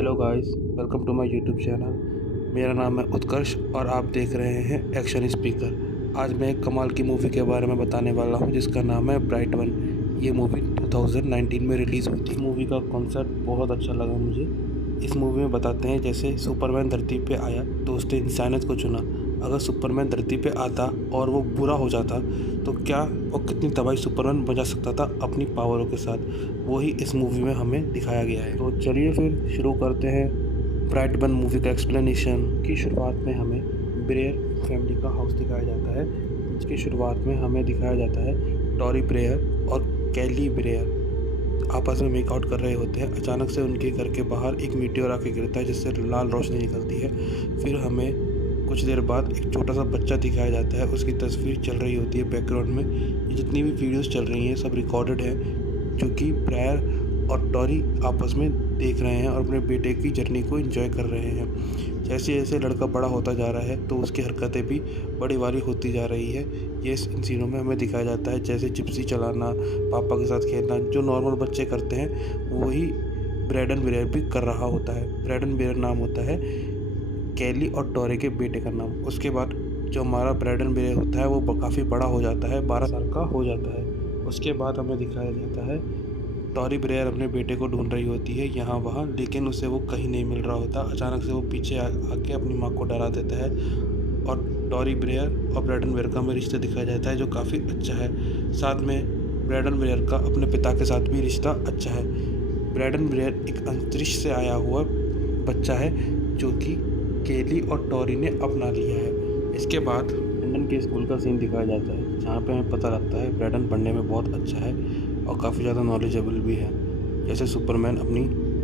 Hello guys, welcome to my YouTube channel. मेरा नाम है उत्कर्ष और आप देख रहे हैं एक्शन स्पीकर। आज मैं एक कमाल की मूवी के बारे में बताने वाला हूं जिसका नाम है ब्राइट वन। ये मूवी 2019 में रिलीज़ हुई थी। मूवी का कॉन्सेप्ट बहुत अच्छा लगा मुझे। इस मूवी में बताते हैं जैसे सुपरमैन धरती पे आया तो उसने इंसानियत को चुना। अगर सुपरमैन धरती पे आता और वो बुरा हो जाता तो क्या वो कितनी तबाही सुपरमैन बचा सकता था अपनी पावरों के साथ। वही इस मूवी में हमें दिखाया गया है। तो चलिए फिर शुरू करते हैं ब्राइट वन मूवी का एक्सप्लेनेशन। की शुरुआत में हमें ब्रेयर फैमिली का हाउस दिखाया जाता है, जिसकी शुरुआत में हमें दिखाया जाता है टॉरी ब्रेयर और कैली ब्रेयर आपस में मेकआउट कर रहे होते हैं। अचानक से उनके घर के बाहर एक मीटियोर आके गिरता है जिससे लाल रोशनी निकलती है। फिर हमें कुछ देर बाद एक छोटा सा बच्चा दिखाया जाता है, उसकी तस्वीर चल रही होती है बैकग्राउंड में। ये जितनी भी वीडियोस चल रही हैं सब रिकॉर्डेड है, जो कि ब्रेयर और टॉरी आपस में देख रहे हैं और अपने बेटे की जर्नी को एंजॉय कर रहे हैं। जैसे जैसे लड़का बड़ा होता जा रहा है तो उसकी हरकतें भी बड़ी वाली होती जा रही है। ये इन सीनों में हमें दिखाया जाता है, जैसे जिप्सी चलाना, पापा के साथ खेलना, जो नॉर्मल बच्चे करते हैं वही ब्रैडन ब्रेयर भी कर रहा होता है। ब्रैडन ब्रेयर नाम होता है कैली और टॉरी के बेटे का नाम। उसके बाद जो हमारा ब्रैडन ब्रेयर होता है वो काफ़ी बड़ा हो जाता है, 12 साल का हो जाता है। उसके बाद हमें दिखाया जाता है टॉरी ब्रेयर अपने बेटे को ढूंढ रही होती है यहाँ वहाँ, लेकिन उसे वो कहीं नहीं मिल रहा होता। अचानक से वो पीछे आके अपनी माँ को डरा देता है और टॉरी ब्रेयर और ब्रैडन ब्रेयर का हमें रिश्ता दिखाया जाता है जो काफ़ी अच्छा है। साथ में ब्रैडन ब्रेयर का अपने पिता के साथ भी रिश्ता अच्छा है। ब्रैडन ब्रेयर एक अंतरिक्ष से आया हुआ बच्चा है जो कि केली और टॉरी ने अपना लिया है। इसके बाद ब्रैडन के स्कूल का सीन दिखाया जाता है, जहाँ पे हमें पता लगता है ब्रैडन पढ़ने में बहुत अच्छा है और काफ़ी ज़्यादा नॉलेजेबल भी है। जैसे सुपरमैन अपनी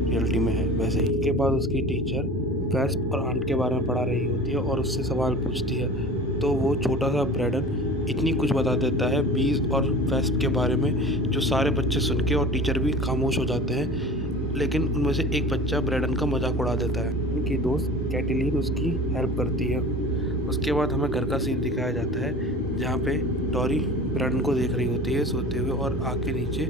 रियलिटी में है वैसे ही। के बाद उसकी टीचर वेस्प और आंट के बारे में पढ़ा रही होती है और उससे सवाल पूछती है, तो वो छोटा सा ब्रैडन इतनी कुछ बता देता है बीज और वेस्प के बारे में, जो सारे बच्चे सुन के और टीचर भी खामोश हो जाते हैं। लेकिन उनमें से एक बच्चा ब्रैडन का मजाक उड़ा देता है। उनकी दोस्त कैटिलीन उसकी हेल्प करती है। उसके बाद हमें घर का सीन दिखाया जाता है, जहाँ पे टॉरी ब्रैडन को देख रही होती है सोते हुए और आग के नीचे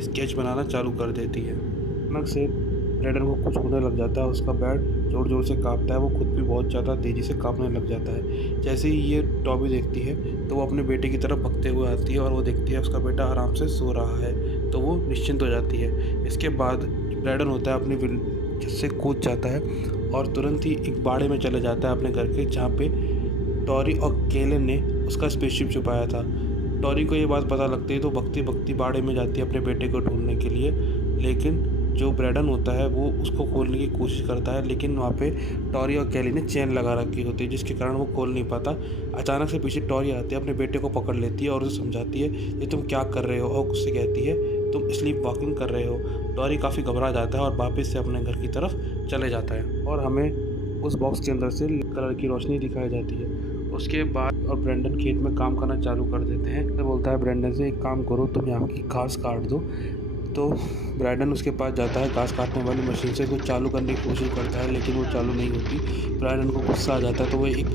स्केच बनाना चालू कर देती है। अचानक से ब्रैडन को कुछ होने लग जाता है, उसका बेड ज़ोर ज़ोर से कांपता है, वो खुद भी बहुत ज़्यादा तेज़ी से कांपने लग जाता है। जैसे ही ये टॉबी देखती है तो वो अपने बेटे की तरफ भगते हुए आती है और वो देखती है उसका बेटा आराम से सो रहा है, तो वो निश्चिंत हो जाती है। इसके बाद ब्रैडन होता है अपनी छत से कूद जाता है और तुरंत ही एक बाड़े में चले जाता है अपने घर के, जहाँ पे टॉरी और केलन ने उसका स्पेसशिप छुपाया था। टॉरी को ये बात पता लगती है तो भक्ति भक्ति बाड़े में जाती है अपने बेटे को ढूंढने के लिए, लेकिन जो ब्रैडन होता है वो उसको खोलने की कोशिश करता है, लेकिन वहाँ पे टॉरी और कैली ने चेन लगा रखी होती है जिसके कारण वो खोल नहीं पाता। अचानक से पीछे टॉरी आती है, अपने बेटे को पकड़ लेती है और उसे समझाती है ये तुम क्या कर रहे हो, और उससे कहती है तुम स्लीप वॉकिंग कर रहे हो। टॉरी काफ़ी घबरा जाता है और वापस से अपने घर की तरफ चले जाता है और हमें उस बॉक्स के अंदर से कलर की रोशनी दिखाई जाती है। उसके बाद और ब्रैंडन खेत में काम करना चालू कर देते हैं। तो बोलता है ब्रैंडन से एक काम करो, तुम यहाँ की घास काट दो। तो ब्रैंडन उसके पास जाता है, घास काटने वाली मशीन से कुछ चालू करने की कोशिश करता है, लेकिन वो चालू नहीं होती। ब्रैंडन को गुस्सा आ जाता है तो वो एक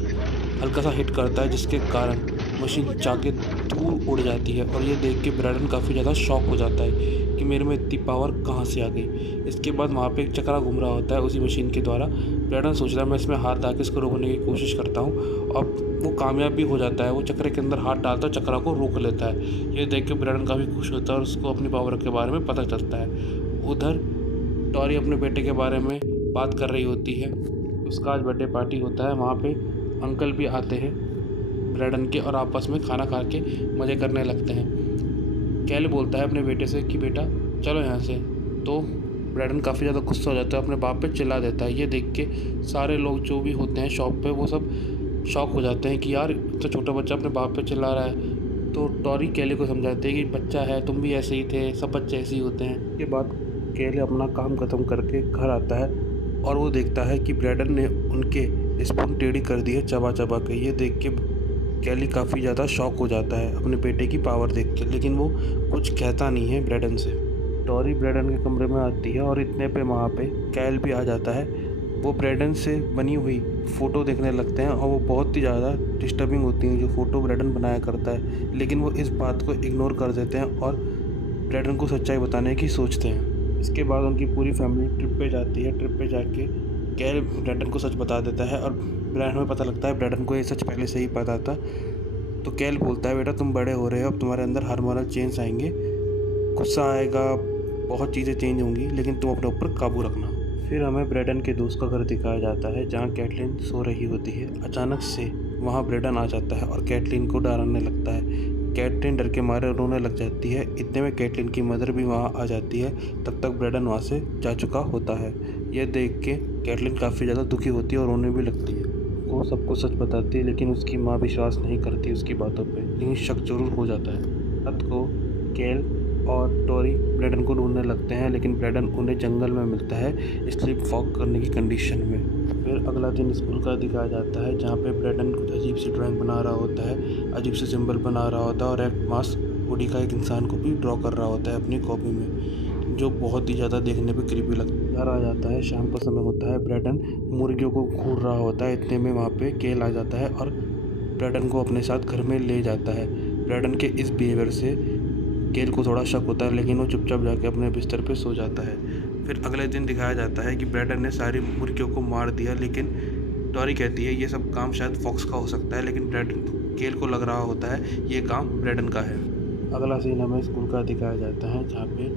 हल्का सा हिट करता है जिसके कारण मशीन जाके धूल उड़ जाती है और ये देख के ब्रैंडन काफ़ी ज़्यादा शॉक हो जाता है कि मेरे में इतनी पावर कहाँ से आ गई। इसके बाद वहाँ पे एक चक्रा घूम रहा होता है उसी मशीन के द्वारा। ब्रैंडन सोच रहा है मैं इसमें हाथ डाल के इसको रोकने की कोशिश करता हूँ और वो कामयाब भी हो जाता है। वो चक्रे के अंदर हाथ डालता है, चक्रा को रोक लेता है। ये देख के ब्रैंडन काफ़ी खुश होता है और उसको अपनी पावर के बारे में पता चलता है। उधर टॉरी अपने बेटे के बारे में बात कर रही होती है। उसका आज बर्थडे पार्टी होता है, वहाँ पे अंकल भी आते हैं ब्रैंडन के और आपस में खाना खा के मज़े करने लगते हैं। कैल बोलता है अपने बेटे से कि बेटा चलो यहाँ से, तो ब्रैंडन काफ़ी ज़्यादा गुस्सा हो जाता है, अपने बाप पे चिल्ला देता है। ये देख के सारे लोग जो भी होते हैं शॉप पे वो सब शॉक हो जाते हैं कि यार तो छोटा बच्चा अपने बाप पे चिल्ला रहा है। तो टॉरी कैली को समझाते हैं कि बच्चा है, तुम भी ऐसे ही थे, सब बच्चे ऐसे ही होते हैं। उसके बाद कैली अपना काम ख़त्म करके घर आता है और वो देखता है कि ब्रैंडन ने उनके स्पून टेढ़ी कर दी है चबा चबा के। ये देख के कैली काफ़ी ज़्यादा शॉक हो जाता है अपने बेटे की पावर देख के, लेकिन वो कुछ कहता नहीं है ब्रैंडन से। टॉरी ब्रैंडन के कमरे में आती है और इतने पे वहाँ पे कैल भी आ जाता है। वो ब्रैंडन से बनी हुई फ़ोटो देखने लगते हैं और वो बहुत ही ज़्यादा डिस्टर्बिंग होती हैं जो फ़ोटो ब्रैंडन बनाया करता है, लेकिन वो इस बात को इग्नोर कर देते हैं और ब्रैंडन को सच्चाई बताने की सोचते हैं। इसके बाद उनकी पूरी फैमिली ट्रिप पे जाती है। ट्रिप पे जाके कैल ब्रैडन को सच बता देता है और ब्रैडन में पता लगता है ब्रैडन को ये सच पहले से ही पता था। तो कैल बोलता है, बेटा तुम बड़े हो रहे हो, अब तुम्हारे अंदर हार्मोनल चेंज आएंगे, गुस्सा आएगा, बहुत चीज़ें चेंज होंगी, लेकिन तुम अपने ऊपर काबू रखना। फिर हमें ब्रैडन के दोस्त का घर दिखाया जाता है जहाँ कैटलीन सो रही होती है। अचानक से वहाँ ब्रैडन आ जाता है और कैटलीन को डराने लगता है। कैटलीन डर के मारे रोने लग जाती है। इतने में कैटलीन की मदर भी वहाँ आ जाती है। तब तक ब्रैडन वहाँ से जा चुका होता है। यह देख के कैटलीन काफ़ी ज़्यादा दुखी होती है और रोने भी लगती है। वो सबको सच बताती है, लेकिन उसकी माँ विश्वास नहीं करती उसकी बातों पे, लेकिन शक जरूर हो जाता है। रात को कैल और टोरी ब्रैडन को ढूंढने लगते हैं, लेकिन ब्रैडन उन्हें जंगल में मिलता है स्लीप वॉक करने की कंडीशन में। फिर अगला दिन स्कूल का दिखाया जाता है जहाँ पे ब्रैडन कुछ अजीब सी ड्राइंग बना रहा होता है, अजीब से सिंबल बना रहा होता है और एक मास्क बॉडी का एक इंसान को भी ड्रॉ कर रहा होता है अपनी कॉपी में, जो बहुत ही ज़्यादा देखने पे क्रीपी लगता है। घर आ जाता है, शाम का समय होता है, ब्रैडन मुर्गियों को घूर रहा होता है। इतने में वहाँ पे केल आ जाता है और ब्रैडन को अपने साथ घर में ले जाता है। ब्रैडन के इस बिहेवियर से केल को थोड़ा शक होता है, लेकिन वो चुपचाप जाके अपने बिस्तर पे सो जाता है। फिर अगले दिन दिखाया जाता है कि ब्रैडन ने सारी मुर्गियों को मार दिया, लेकिन टोरी कहती है ये सब काम शायद फॉक्स का हो सकता है, लेकिन केल को लग रहा होता है ये काम ब्रैडन का है। अगला सीन हमें स्कूल का दिखाया जाता है जहाँ पे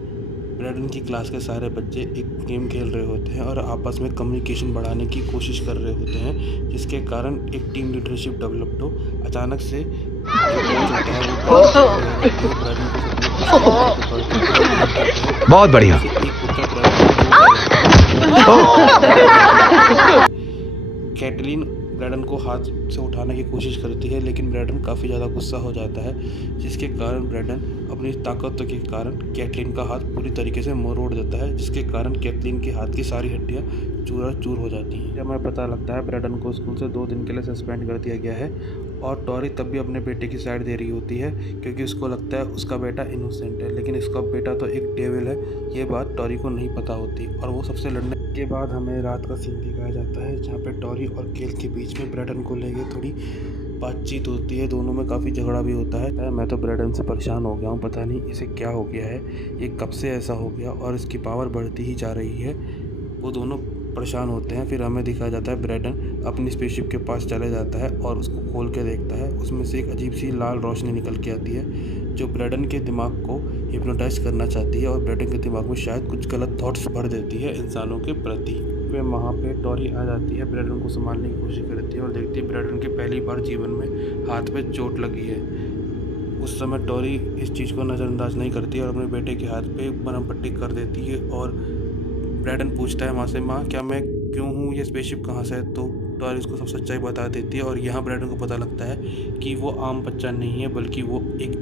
ब्रैडन की क्लास के सारे बच्चे एक गेम खेल रहे होते हैं और आपस में कम्युनिकेशन बढ़ाने की कोशिश कर रहे होते हैं, जिसके कारण एक टीम लीडरशिप डेवलप्ड हो। अचानक से बहुत बढ़िया। कैटलीन ब्रैडन को हाथ से उठाने की कोशिश करती है, लेकिन ब्रैडन काफ़ी ज़्यादा गुस्सा हो जाता है, जिसके कारण ब्रैडन अपनी ताकत के कारण कैटलीन का हाथ पूरी तरीके से मरोड़ देता है, जिसके कारण कैटलीन के हाथ की सारी हड्डियाँ चूर हो जाती हैं। जब हमें पता लगता है ब्रैडन को स्कूल से 2 दिन के लिए सस्पेंड कर दिया गया है और टोरी तब भी अपने बेटे की साइड दे रही होती है, क्योंकि उसको लगता है उसका बेटा इनोसेंट है, लेकिन इसका बेटा तो एक डेविल है। ये बात टोरी को नहीं पता होती और वो सबसे लड़ने के बाद हमें रात का सीन दिखाया जाता है जहाँ पे टोरी और केल के बीच में ब्रैडन को लेके थोड़ी बातचीत होती है। दोनों में काफ़ी झगड़ा भी होता है। मैं तो ब्रैडन से परेशान हो गया हूँ, पता नहीं इसे क्या हो गया है, ये कब से ऐसा हो गया और इसकी पावर बढ़ती ही जा रही है। वो दोनों परेशान होते हैं। फिर हमें दिखाया जाता है ब्रैडन अपनी स्पेसशिप के पास चले जाता है और उसको खोल के देखता है। उसमें से एक अजीब सी लाल रोशनी निकल के आती है जो ब्रैडन के दिमाग को हिप्नोटाइज करना चाहती है और ब्रैडन के दिमाग में शायद कुछ गलत थॉट्स भर देती है इंसानों के प्रति। फिर वहाँ पे टोरी आ जाती है, ब्रैडन को संभालने की कोशिश करती है और देखती है ब्रैडन के पहली बार जीवन में हाथ पे चोट लगी है। उस समय टोरी इस चीज़ को नज़रअंदाज नहीं करती और अपने बेटे के हाथ पे मरहम पट्टी कर देती है और ब्रैडन पूछता है माँ से, माँ क्या मैं क्यों हूँ, ये स्पेसशिप कहाँ से है? तो टोरी उसको सब सच्चाई बता देती है और यहाँ ब्रैडन को पता लगता है कि वो आम बच्चा नहीं है, बल्कि वो एक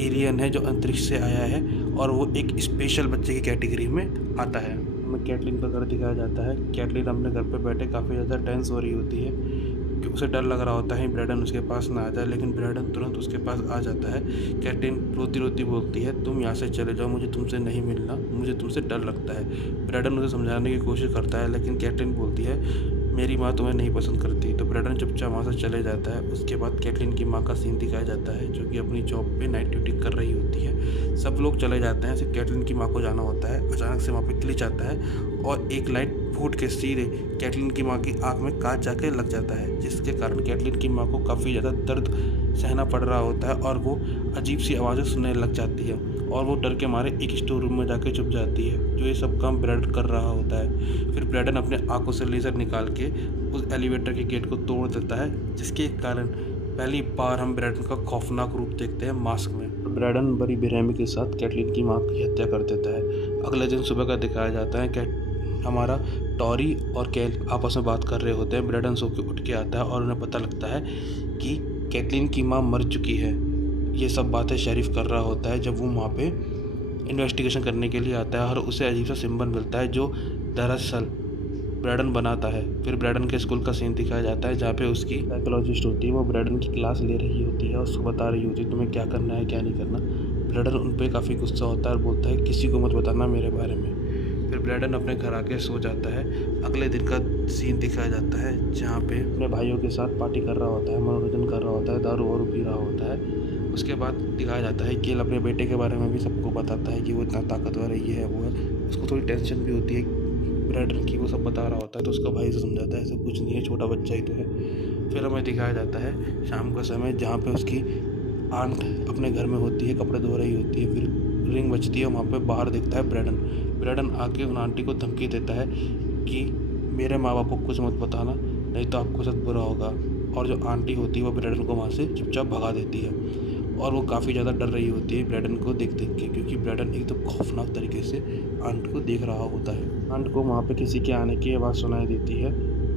एलियन है जो अंतरिक्ष से आया है और वो एक स्पेशल बच्चे की कैटेगरी में आता है। हमें कैटलीन का घर दिखाया जाता है। कैटलीन अपने घर पे बैठे काफ़ी ज़्यादा टेंस हो रही होती है कि उसे डर लग रहा होता है ब्रैडन उसके पास ना आ जाए, लेकिन ब्रैडन तुरंत उसके पास आ जाता है। कैटलीन रोती रोती बोलती है, तुम यहाँ से चले जाओ, मुझे तुमसे नहीं मिलना, मुझे तुमसे डर लगता है। ब्रैडन उसे समझाने की कोशिश करता है, लेकिन कैटलीन बोलती है मेरी माँ तुम्हें नहीं पसंद करती। तो ब्रैडन चुपचाप वहाँ से चले जाता है। उसके बाद कैटलीन की माँ का सीन दिखाया जाता है जो कि अपनी जॉब पे नाइट ड्यूटी कर रही होती है। सब लोग चले जाते हैं, सिर्फ कैटलीन की माँ को जाना होता है। अचानक से वहाँ पे ग्लिच आता है और एक लाइट फूट के सीधे कैटलीन की माँ की आँख में कांच जाके लग जाता है, जिसके कारण कैटलीन की माँ को काफ़ी ज़्यादा दर्द सहना पड़ रहा होता है और वो अजीब सी आवाज़ें सुनने लग जाती है और वो डर के मारे एक स्टोर रूम में जाके छुप जाती है, जो ये सब काम ब्रैडन कर रहा होता है। फिर ब्रैडन अपने आंखों से लेज़र निकाल के उस एलिवेटर के गेट को तोड़ देता है, जिसके कारण पहली बार हम ब्रैडन का खौफनाक रूप देखते हैं मास्क में। तो ब्रैडन बड़ी बेरहमी के साथ कैटलीन की माँ की हत्या कर देता है। अगले दिन सुबह का दिखाया जाता है कि हमारा टोरी और कैल आपस में बात कर रहे होते हैं। ब्रैडन सो के उठ के आता है और उन्हें पता लगता है कि कैटलीन की माँ मर चुकी है। ये सब बातें शरीफ कर रहा होता है जब वो वहाँ पे इन्वेस्टिगेशन करने के लिए आता है और उसे अजीब सा सिंबल मिलता है जो दरअसल ब्रैडन बनाता है। फिर ब्रैडन के स्कूल का सीन दिखाया जाता है जहाँ पे उसकी साइकोलॉजिस्ट होती है, वो ब्रैडन की क्लास ले रही होती है और उसको बता रही होती है तुम्हें क्या करना है क्या नहीं करना। ब्रैडन उन पर काफ़ी गुस्सा होता है और बोलता है किसी को मत बताना मेरे बारे में। फिर ब्रैडन अपने घर आके सो जाता है। अगले दिन का सीन दिखाया जाता है जहाँ पे अपने भाइयों के साथ पार्टी कर रहा होता है, मनोरंजन कर रहा होता है, दारू वारू पी रहा होता है। उसके बाद दिखाया जाता है केल अपने बेटे के बारे में भी सबको बताता है कि वो इतना ताकतवर है, ये है वो है। उसको थोड़ी टेंशन भी होती है ब्रैडन की, वो सब बता रहा होता है। तो उसका भाई से समझाता है ऐसा कुछ नहीं है, छोटा बच्चा ही तो है। फिर हमें दिखाया जाता है शाम का समय जहाँ पे उसकी आंट अपने घर में होती है, कपड़े धो रही होती है। फिर रिंग बजती है, वहाँ पे बाहर दिखता है ब्रैडन आके उन आंटी को धमकी देता है कि मेरे माँ बाप को कुछ मत बताना, नहीं तो आपको साथ बुरा होगा। और जो आंटी होती है वो ब्रैडन को वहाँ से चुपचाप भगा देती है। और वो काफ़ी ज़्यादा डर रही होती है ब्रैडन को देख के, क्योंकि ब्रैडन एकदम खौफनाक तरीके से आंट को देख रहा होता है। आंट को वहाँ पे किसी के आने की आवाज़ सुनाई देती है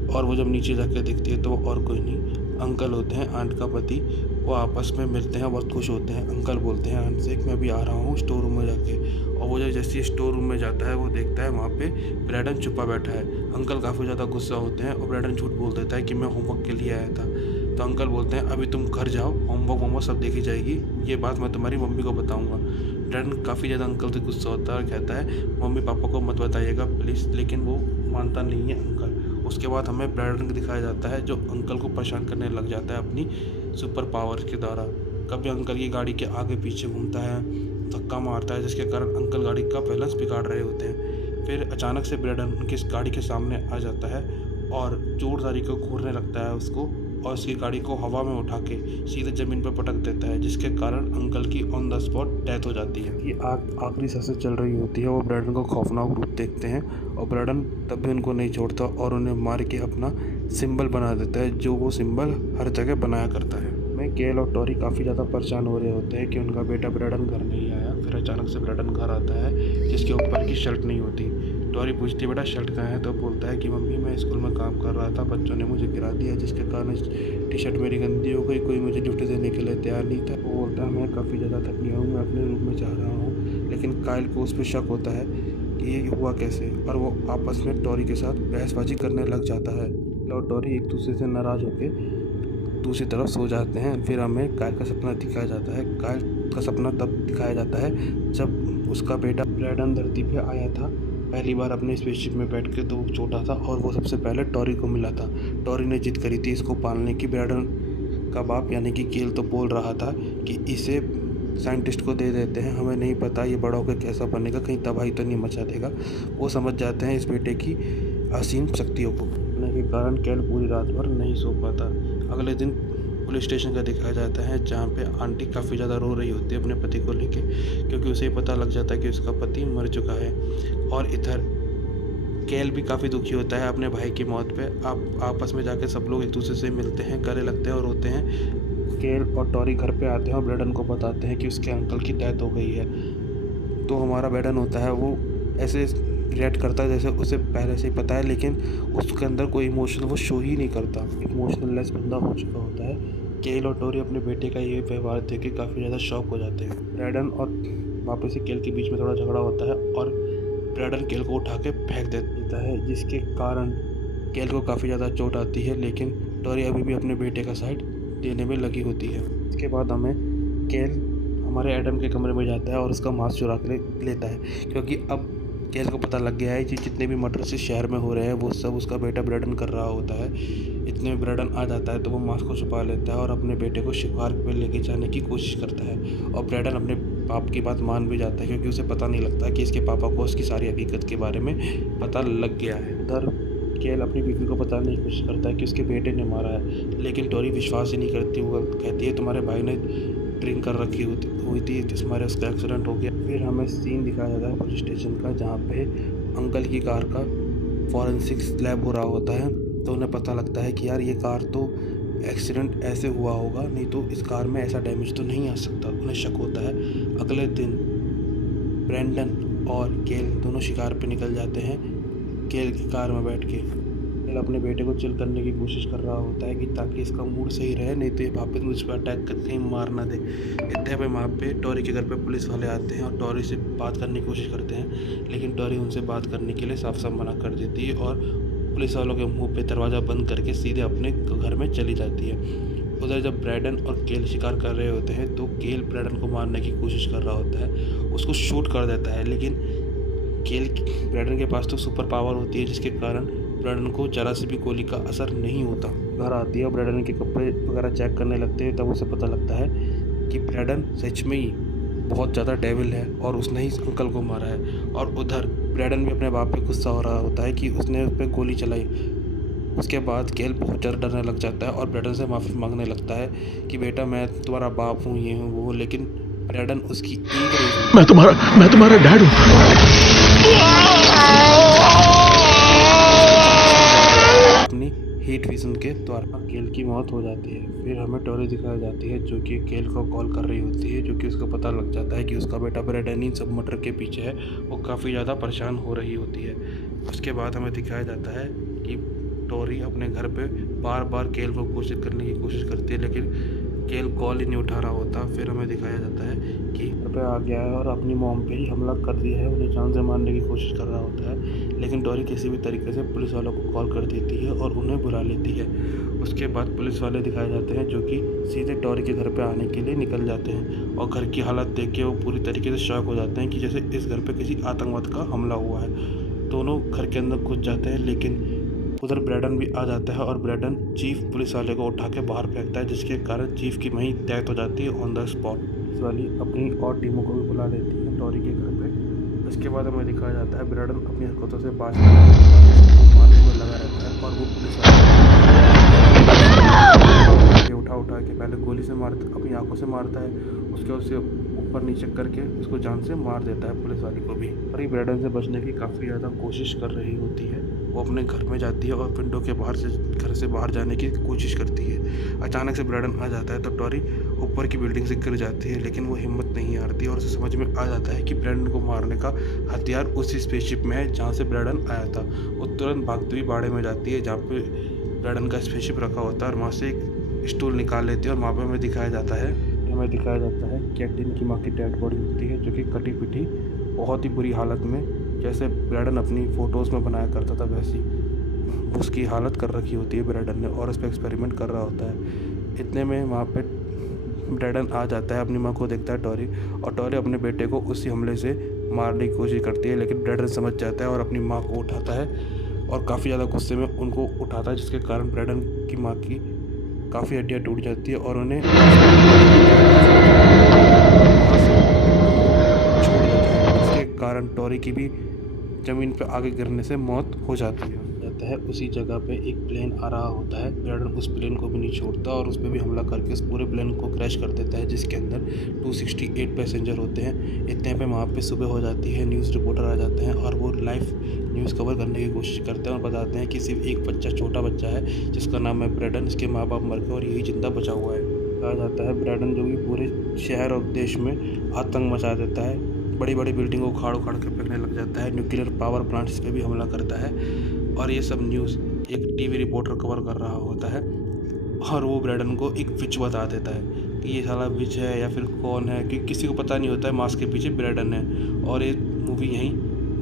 और वो जब नीचे जाकर देखती है तो वो और कोई नहीं, अंकल होते हैं आंट का पति। वो आपस में मिलते हैं, बहुत खुश होते हैं। अंकल बोलते हैं आंट से कि मैं अभी आ रहा हूँ स्टोर रूम में जाके। और वो जैसे ही स्टोर रूम में जाता है वो देखता है वहाँ पे ब्रैडन छुपा बैठा है। अंकल काफ़ी ज़्यादा गुस्सा होते हैं और ब्रैडन झूठ बोल देता है कि मैं होमवर्क के लिए आया था। तो अंकल बोलते हैं अभी तुम घर जाओ, होमवर्क सब देखी जाएगी, ये बात मैं तुम्हारी मम्मी को बताऊँगा। ब्रैडन काफ़ी ज़्यादा अंकल से गुस्सा होता है और कहता है मम्मी पापा को मत बताइएगा प्लीज़, लेकिन वो मानता नहीं है अंकल। उसके बाद हमें ब्रैडन को दिखाया जाता है जो अंकल को परेशान करने लग जाता है अपनी सुपर पावर के द्वारा। कभी अंकल की गाड़ी के आगे पीछे घूमता है, धक्का मारता है, जिसके कारण अंकल गाड़ी का बैलेंस बिगाड़ रहे होते हैं। फिर अचानक से ब्रैडन उनकी गाड़ी के सामने आ जाता है और जोरदारी को घूरने लगता है उसको, और उसकी गाड़ी को हवा में उठा के सीधे ज़मीन पर पटक देता है, जिसके कारण अंकल की ऑन द स्पॉट डेथ हो जाती है। ये आखिरी सांसें चल रही होती है, वो ब्रैडन को खौफनाक रूप देखते हैं और ब्रैडन तब भी उनको नहीं छोड़ता और उन्हें मार के अपना सिंबल बना देता है, जो वो सिंबल हर जगह बनाया करता है। में केल और टॉरी काफ़ी ज़्यादा परेशान हो रहे होते हैं कि उनका बेटा ब्रैडन घर नहीं आया। फिर अचानक से ब्रैडन घर आता है जिसके ऊपर की शर्ट नहीं होती। टॉरी पूछती है बेटा शर्ट कहाँ है, तो बोलता है कि मम्मी मैं स्कूल में काम कर रहा था, बच्चों ने मुझे गिरा दिया, जिसके कारण टी शर्ट मेरी गंदी हो गई, कोई मुझे गिफ्ट देने के लिए तैयार नहीं था। वो बोलता है मैं काफ़ी ज़्यादा थक गया हूँ, मैं अपने रूम में जा रहा हूँ। लेकिन काइल को उस पर शक होता है कि ये हुआ कैसे, और वो आपस में टॉरी के साथ बहसबाजी करने लग जाता है और टॉरी एक दूसरे से नाराज़ होकर दूसरी तरफ सो जाते हैं। फिर हमें काइल का सपना दिखाया जाता है। काइल का सपना तब दिखाया जाता है जब उसका बेटा ब्रैडन धरती पे आया था पहली बार अपने स्पेसशिप में बैठ के। तो वो छोटा था और वो सबसे पहले टॉरी को मिला था। टॉरी ने जिद करी थी इसको पालने की। ब्रैडन का बाप यानी कि केल तो बोल रहा था कि इसे साइंटिस्ट को दे देते हैं, हमें नहीं पता ये बड़ा होकर कैसा बनेगा, कहीं तबाही तो नहीं मचा देगा। वो समझ जाते हैं इस बेटे की असीम शक्तियों को, के कारण केल पूरी रात भर नहीं सो पाता। अगले दिन पुलिस स्टेशन का दिखाया जाता है जहाँ पे आंटी काफ़ी ज़्यादा रो रही होती है अपने पति को लेके, क्योंकि उसे पता लग जाता है कि उसका पति मर चुका है। और इधर केल भी काफ़ी दुखी होता है अपने भाई की मौत पे। आपस में जाके सब लोग एक दूसरे से मिलते हैं, गले लगते हैं और रोते हैं। केल और टॉरी घर पे आते हैं और ब्रैडन को बताते हैं कि उसके अंकल की डेथ हो गई है। तो हमारा ब्रैडन होता है वो ऐसे रिएक्ट करता है जैसे उसे पहले से ही पता है, लेकिन उसके अंदर कोई इमोशन वो शो ही नहीं करता। इमोशनलेस बंदा हो चुका होता है। केल और टॉरी अपने बेटे का ये व्यवहार देख के काफ़ी ज़्यादा शॉक हो जाते हैं। ब्रैडन और वापस से केल के बीच में थोड़ा झगड़ा होता है और ब्रैडन केल को उठा के फेंक देता है, जिसके कारण केल को काफ़ी ज़्यादा चोट आती है। लेकिन टॉरी अभी भी अपने बेटे का साइड देने में लगी होती है। इसके बाद हमें केल हमारे एडम के कमरे में जाता है और उसका मास्क चुरा के लेता है, क्योंकि अब केल को पता लग गया है कि जितने भी मर्डर से शहर में हो रहे हैं वो सब उसका बेटा ब्रैडन कर रहा होता है। इतने में ब्रैडन आ जाता है तो वो मास्क को छुपा लेता है और अपने बेटे को शिकार पे लेके जाने की कोशिश करता है। और ब्रैडन अपने बाप की बात मान भी जाता है, क्योंकि उसे पता नहीं लगता कि इसके पापा को उसकी सारी हकीकत के बारे में पता लग गया है। उधर केल अपनी बीवी को बताने की कोशिश करता है कि उसके बेटे ने मारा है, लेकिन टॉरी विश्वास ही नहीं करती। वो कहती है तुम्हारे भाई ने ड्रिंक कर रखी हुई थी, तुम्हारे उसका एक्सीडेंट हो गया। फिर हमें सीन दिखाया जाता है पुलिस स्टेशन का, जहाँ पे अंकल की कार का फॉरेंसिक्स लैब हो रहा होता है। तो उन्हें पता लगता है कि यार ये कार तो एक्सीडेंट ऐसे हुआ होगा, नहीं तो इस कार में ऐसा डैमेज तो नहीं आ सकता। उन्हें शक होता है। अगले दिन ब्रैंडन और केल दोनों शिकार पे निकल जाते हैं केल की कार में बैठ के। केल अपने बेटे को चिल करने की कोशिश कर रहा होता है कि ताकि इसका मूड सही रहे, नहीं तो ये वापस मुझ पर अटैक करके कहीं मार ना दे। इतने पे वहाँ पे टॉरी के घर पे पुलिस वाले आते हैं और टॉरी से बात करने की कोशिश करते हैं, लेकिन टॉरी उनसे बात करने के लिए साफ साफ मना कर देती है और पुलिस वालों के मुंह पे दरवाज़ा बंद करके सीधे अपने घर में चली जाती है। उधर जब ब्रैडन और केल शिकार कर रहे होते हैं तो केल ब्रैडन को मारने की कोशिश कर रहा होता है, उसको शूट कर देता है। लेकिन ब्रैडन के पास तो सुपर पावर होती है, जिसके कारण ब्रैडन को जरा से भी गोली का असर नहीं होता। घर आती है और ब्रैडन के कपड़े वगैरह चेक करने लगते हैं, तब उसे पता लगता है कि ब्रैडन सच में ही बहुत ज़्यादा डेविल है और उसने ही अंकल को मारा है। और उधर ब्रैडन भी अपने बाप पे गुस्सा हो रहा होता है कि उसने उस पर गोली चलाई। उसके बाद केल बहुत ज़्यादा डरने लग जाता है और ब्रैडन से माफ़ी मांगने लगता है कि बेटा मैं तुम्हारा बाप हूँ, ये हूँ वो हूँ, लेकिन ब्रैडन उसकी एक रीज़न मैं तुम्हारा डैड हूँ। अपनी हीट विजन के द्वारा केल की मौत हो जाती है। फिर हमें टोरी दिखाई जाती है जो कि केल को कॉल कर रही होती है, जो कि उसको पता लग जाता है कि उसका बेटा ब्रैडन ही सब मर्डर के पीछे है। वो काफ़ी ज़्यादा परेशान हो रही होती है। उसके बाद हमें दिखाया जाता है कि टोरी अपने घर पे बार बार केल को कोशिश करने की कोशिश करती है, लेकिन केल कॉल ही नहीं उठा रहा होता। फिर हमें दिखाया जाता है कि घर पे आ गया है और अपनी मॉम पे ही हमला कर दिया है, उन्हें जान से मारने की कोशिश कर रहा होता है। लेकिन टोरी किसी भी तरीके से पुलिस वालों को कॉल कर देती है और उन्हें बुला लेती है। उसके बाद पुलिस वाले दिखाए जाते हैं जो कि सीधे टोरी के घर पे आने के लिए निकल जाते हैं और घर की हालत देख के वो पूरी तरीके से शॉक हो जाते हैं कि जैसे इस घर पे किसी आतंकवाद का हमला हुआ है। दोनों घर के अंदर घुस जाते हैं, लेकिन उधर ब्रैडन भी आ जाता है और ब्रैडन चीफ पुलिस वाले को उठा के बाहर फेंकता है, जिसके कारण चीफ की वहीं डेथ हो जाती है ऑन द स्पॉट। पुलिस वाली अपनी और टीमों को भी बुला लेती है टोरी के घर पे। उसके बाद हमें दिखाया जाता है ब्रैडन अपनी हरकतों से बाज मारने में लगा रहता है और वो पुलिस वाले उठा के पहले गोली से मारता, अपनी आंखों से मारता है, उसके बाद उसे ऊपर नीचे करके उसको जान से मार देता है पुलिस वाले को भी। और ये ब्रैडन से बचने की काफ़ी ज़्यादा कोशिश कर रही होती है। वो अपने घर में जाती है और विंडो के बाहर से घर से बाहर जाने की कोशिश करती है। अचानक से ब्रैडन आ जाता है तो टोरी ऊपर की बिल्डिंग से गिर जाती है, लेकिन वो हिम्मत नहीं हारती और उसे समझ में आ जाता है कि ब्रैडन को मारने का हथियार उसी स्पेसशिप में है जहाँ से ब्रैडन आया था। वो तुरंत भागती हुई बाड़े में जाती है जहाँ पे ब्रैडन का स्पेसशिप रखा होता है और वहाँ से एक स्टूल निकाल लेती है और वहाँ पे हमें दिखाया जाता है कैटिन की माँ की डेड बॉडी होती है जो कि कटी पिटी बहुत ही बुरी हालत में, जैसे ब्रैडन अपनी फ़ोटोज़ में बनाया करता था वैसी उसकी हालत कर रखी होती है ब्रैडन ने, और उस पर एक्सपेरिमेंट कर रहा होता है। इतने में वहाँ पे ब्रैडन आ जाता है, अपनी माँ को देखता है टोरी, और टोरी अपने बेटे को उसी हमले से मारने की कोशिश करती है, लेकिन ब्रैडन समझ जाता है और अपनी माँ को उठाता है और काफ़ी ज़्यादा गुस्से में उनको उठाता है, जिसके कारण ब्रैडन की माँ की काफ़ी हड्डियाँ टूट जाती है और उन्हें छोड़ देता है, जिसके कारण टोरी की भी ज़मीन पर आगे गिरने से मौत हो जाती है। उसी जगह पे एक प्लेन आ रहा होता है, ब्रैडन उस प्लेन को भी नहीं छोड़ता और उस पर भी हमला करके उस पूरे प्लेन को क्रैश कर देता है, जिसके अंदर 268 पैसेंजर होते हैं। इतने पे वहाँ पे सुबह हो जाती है, न्यूज़ रिपोर्टर आ जाते हैं और वो लाइव न्यूज़ कवर करने की कोशिश करते हैं और बताते हैं कि सिर्फ एक बच्चा, छोटा बच्चा है जिसका नाम है ब्रैडन, इसके माँ बाप मर गए और यही जिंदा बचा हुआ है। कहा जाता है ब्रैडन जो कि पूरे शहर और देश में आतंक मचा देता है, बड़ी बड़ी बिल्डिंगों को उखाड़ के फेंकने लग जाता है, न्यूक्लियर पावर प्लांट्स पे भी हमला करता है और ये सब न्यूज़ एक टीवी रिपोर्टर कवर कर रहा होता है और वो ब्रैडन को एक विच बता देता है कि ये साला विच है या फिर कौन है, कि किसी को पता नहीं होता है मास्क के पीछे ब्रैडन है। और ये मूवी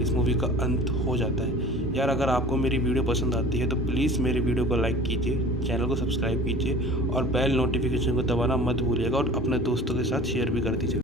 इस मूवी का अंत हो जाता है। यार अगर आपको मेरी वीडियो पसंद आती है तो प्लीज़ मेरी वीडियो को लाइक कीजिए, चैनल को सब्सक्राइब कीजिए और बेल नोटिफिकेशन को दबाना मत भूलिएगा और अपने दोस्तों के साथ शेयर भी कर दीजिए।